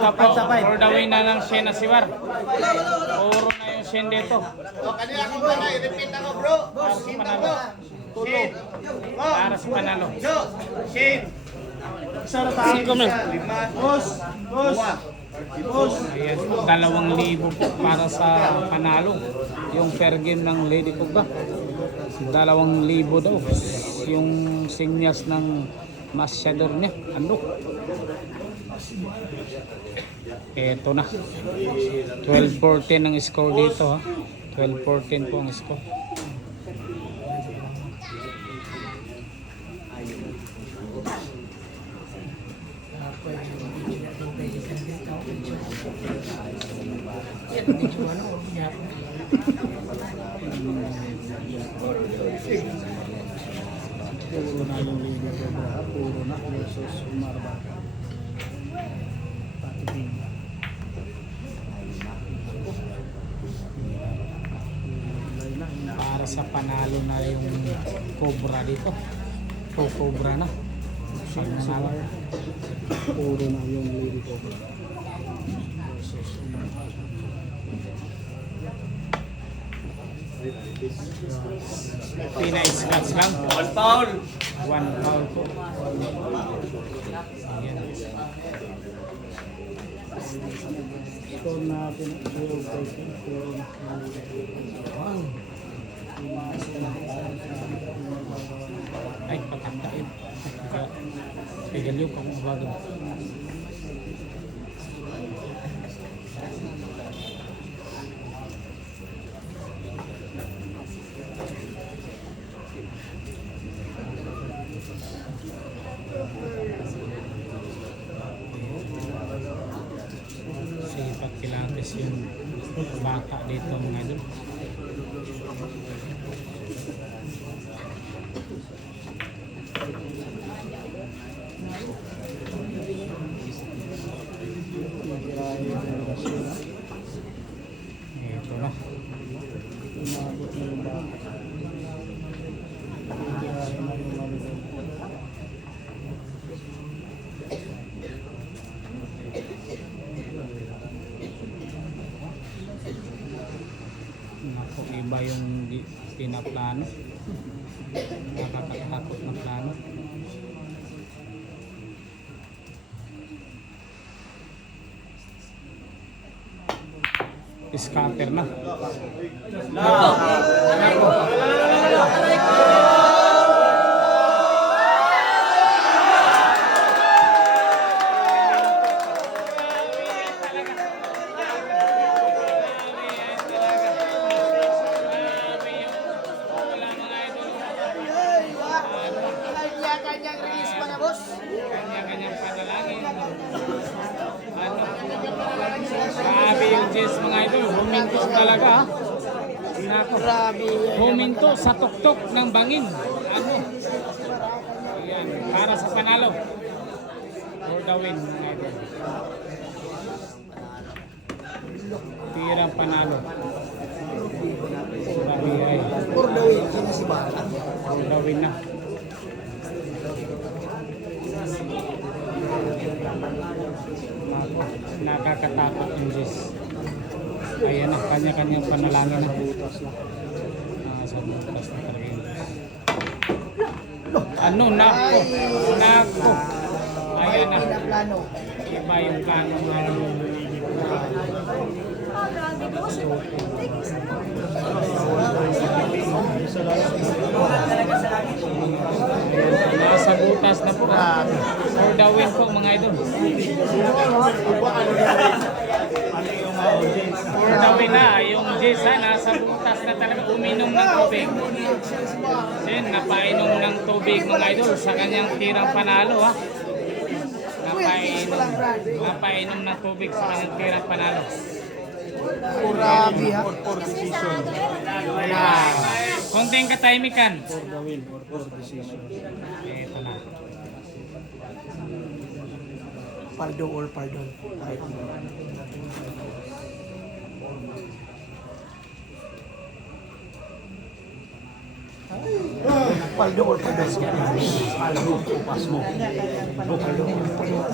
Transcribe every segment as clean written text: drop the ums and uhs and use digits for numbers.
Ito po, for the win na ng Shen Asiwar. Puro na yung Shen dito. Kanina ko ba na, i-repeat ako bro. Shin ako. Shin. Para sa panalo. Shin. Singko man. Boss. Ayan, 2,000 po para sa panalo. Yung fair game ng Lady Pugba. 2,000 daw. Yung sinyas ng masyador niya. Ano? Eto na. 12-14 ang score dito ha. 12-14 po ang score. Puro na yung liga sobra, puro na versus Umarba. Patiting. Para sa panalo na yung Cobra dito. So Cobra na. Pag nanalo. Puro na yung liga sobra. Versus Umarba. Pina-scratch lang. One foul. 1 foul po. Ayan. Score natin 0-14. Ay, patandain. Pigal yung kung bago. Sipat kilates yung bata dito mga idol. Ito na. Umabot na yung bata. Tirahin na yung malibog. Naku, iba yung pinaplano. Nakakatakot na plano. Scatter na. Kanyang release pa na boss. Kanya-kanyang panalangin. Ano? Grabe yung Jess mga idol. Huminto talaga ha. Nako. Huminto sa tuktok ng bangin. Ano? Ayan. Para sa panalo. For the win mga idol. Tirang panalo. Grabe ay. For the win, sino si Bala? For the win na. Nakakatakot yung Diyos. Ayan na, kanya-kanyang panalangin na. Sa butas na talaga yun. Ano? Nako. Nako. Ayan na. Iba yung plano nga. Nasa butas na po. For the win po mga idol. For the win na. Yung Jess ha, nasa butas na talaga uminom ng tubig. Then, napainom ng tubig mga idol sa kanyang tirang panalo ha. Napainom ng tubig sa kanyang tirang panalo. Grabe ha. Wala. Konting katahimikan. For the win or for decision. Ito na. Paldo or pardon. Paldo or pardon. Paldo. Pas mo. Paldo or pardon.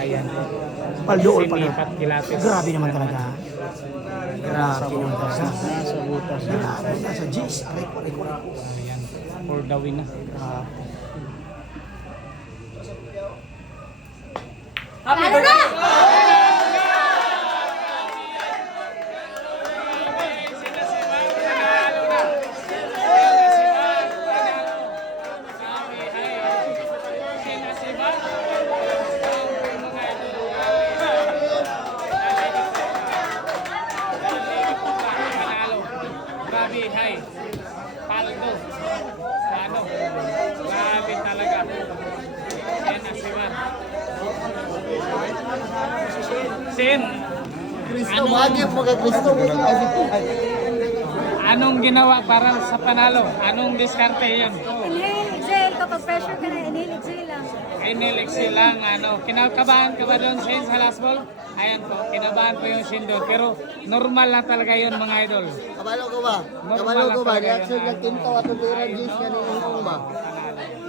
Ayan. Paldool pa Sinipat Kilates. Grabe naman talaga. Grabe naman talaga. Nasa butas. Grabe na sa G's. Aray ko. Ayan, for the win na. Lalo na! Grabe, hay. Paldo. Ano? Grabe talaga. Yan na si Juan. Sin. Kristo, wagip mo kay Kristo. Anong ginawa para sa panalo? Anong diskarte yun? Inhale, exhale. Kapag pressure ka na, inhale, exhale lang. Iniliksi lang, kinakabahan ka ba doon Sin sa last ball? Ayan po, kinabahan po yung Sin doon. Pero normal lang talaga yun mga idol. Kabalo ko ba? Normal lang talaga yun. Reaction ng tinto at tuliran G's kanina ba?